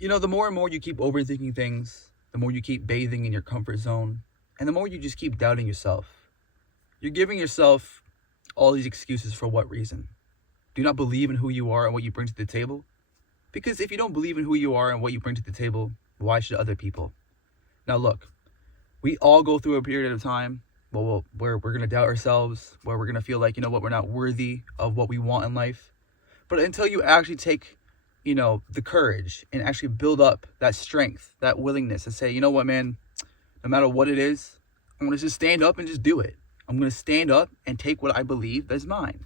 The more and more you keep overthinking things, the more you keep bathing in your comfort zone, and the more you just keep doubting yourself. You're giving yourself all these excuses for what reason? Do you not believe in who you are and what you bring to the table? Because if you don't believe in who you are and what you bring to the table, why should other people? Now, look, we all go through a period of time where we're going to doubt ourselves, where we're going to feel like, we're not worthy of what we want in life. But until you actually take, the courage and actually build up that strength, that willingness to say, you know what, man, no matter what it is, I'm going to just stand up and just do it. I'm going to stand up and take what I believe is mine.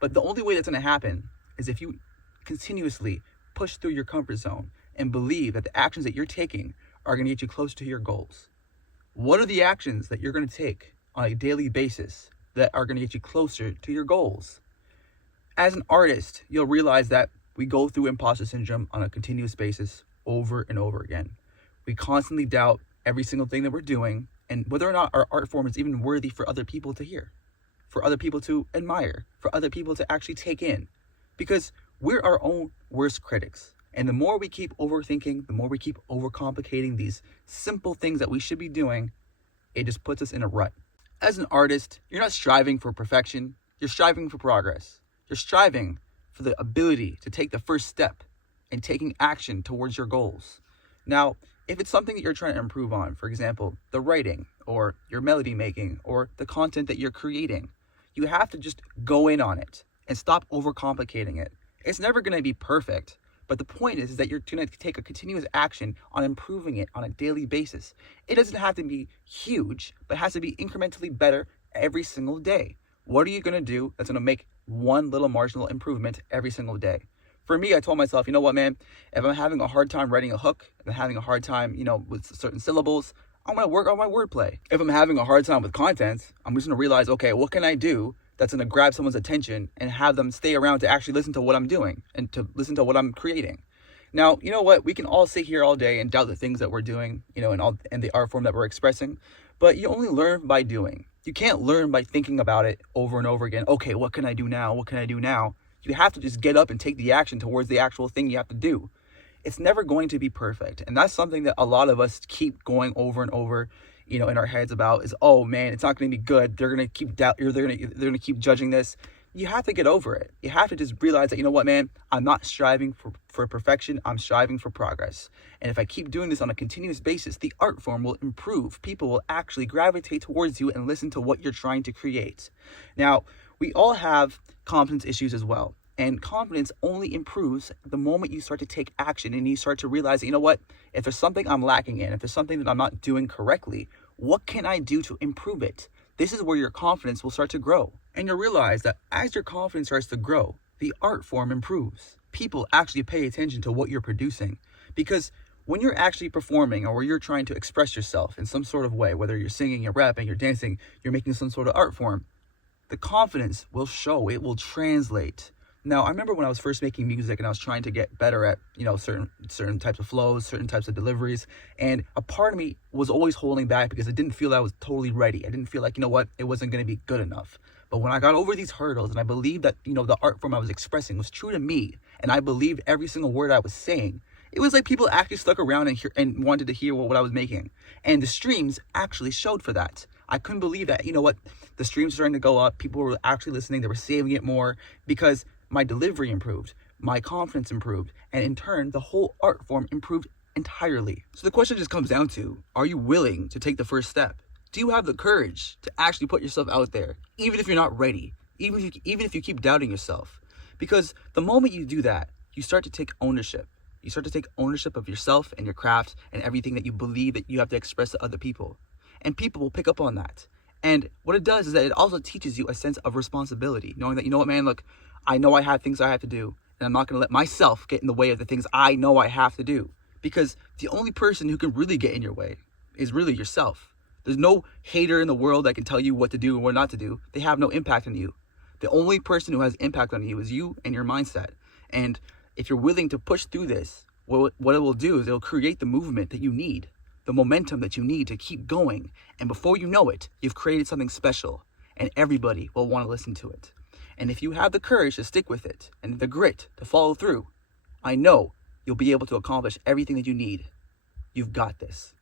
But the only way that's going to happen is if you continuously push through your comfort zone and believe that the actions that you're taking are going to get you closer to your goals. What are the actions that you're going to take on a daily basis that are going to get you closer to your goals? As an artist, you'll realize that we go through imposter syndrome on a continuous basis over and over again. We constantly doubt every single thing that we're doing and whether or not our art form is even worthy for other people to hear, for other people to admire, for other people to actually take in. Because we're our own worst critics. And the more we keep overthinking, the more we keep overcomplicating these simple things that we should be doing, it just puts us in a rut. As an artist, you're not striving for perfection. You're striving for progress. You're striving for the ability to take the first step in taking action towards your goals. Now, if it's something that you're trying to improve on, for example, the writing or your melody making or the content that you're creating, you have to just go in on it and stop overcomplicating it. It's never going to be perfect. But the point is that you're going to take a continuous action on improving it on a daily basis. It doesn't have to be huge, but it has to be incrementally better every single day. What are you going to do that's going to make one little marginal improvement every single day? For me, I told myself, you know what, man, if I'm having a hard time writing a hook, if I'm having a hard time, with certain syllables, I'm going to work on my wordplay. If I'm having a hard time with content, I'm just going to realize, okay, what can I do that's going to grab someone's attention and have them stay around to actually listen to what I'm doing and to listen to what I'm creating. Now, you know what? We can all sit here all day and doubt the things that we're doing, and the art form that we're expressing, but you only learn by doing. You can't learn by thinking about it over and over again. Okay, what can I do now? What can I do now? You have to just get up and take the action towards the actual thing you have to do. It's never going to be perfect. And that's something that a lot of us keep going over and over, in our heads about is, oh man, it's not going to be good. They're going to keep they're going to keep judging this. You have to get over it. You have to just realize that, you know what, man, I'm not striving for perfection. I'm striving for progress. And if I keep doing this on a continuous basis, the art form will improve. People will actually gravitate towards you and listen to what you're trying to create. Now, we all have confidence issues as well. And confidence only improves the moment you start to take action and you start to realize that, you know what, if there's something I'm lacking in, if there's something that I'm not doing correctly, what can I do to improve it? This is where your confidence will start to grow. And you'll realize that as your confidence starts to grow, the art form improves. People actually pay attention to what you're producing. Because when you're actually performing or you're trying to express yourself in some sort of way, whether you're singing, you're rapping, you're dancing, you're making some sort of art form, the confidence will show, it will translate. Now, I remember when I was first making music and I was trying to get better at, certain types of flows, certain types of deliveries. And a part of me was always holding back because I didn't feel that I was totally ready. I didn't feel like, it wasn't going to be good enough. But when I got over these hurdles and I believed that, the art form I was expressing was true to me, and I believed every single word I was saying, it was like people actually stuck around and wanted to hear what I was making. And the streams actually showed for that. I couldn't believe that, the streams were starting to go up. People were actually listening. They were saving it more because my delivery improved, my confidence improved, and in turn, the whole art form improved entirely. So the question just comes down to, are you willing to take the first step? Do you have the courage to actually put yourself out there, even if you're not ready, even if you keep doubting yourself? Because the moment you do that, you start to take ownership. You start to take ownership of yourself and your craft and everything that you believe that you have to express to other people. And people will pick up on that. And what it does is that it also teaches you a sense of responsibility, knowing that, you know what, man, look, I know I have things I have to do, and I'm not going to let myself get in the way of the things I know I have to do. Because the only person who can really get in your way is really yourself. There's no hater in the world that can tell you what to do and what not to do. They have no impact on you. The only person who has impact on you is you and your mindset. And if you're willing to push through this, what it will do is it'll create the movement that you need, the momentum that you need to keep going. And before you know it, you've created something special, and everybody will want to listen to it. And if you have the courage to stick with it and the grit to follow through, I know You'll be able to accomplish everything that you need. You've got this.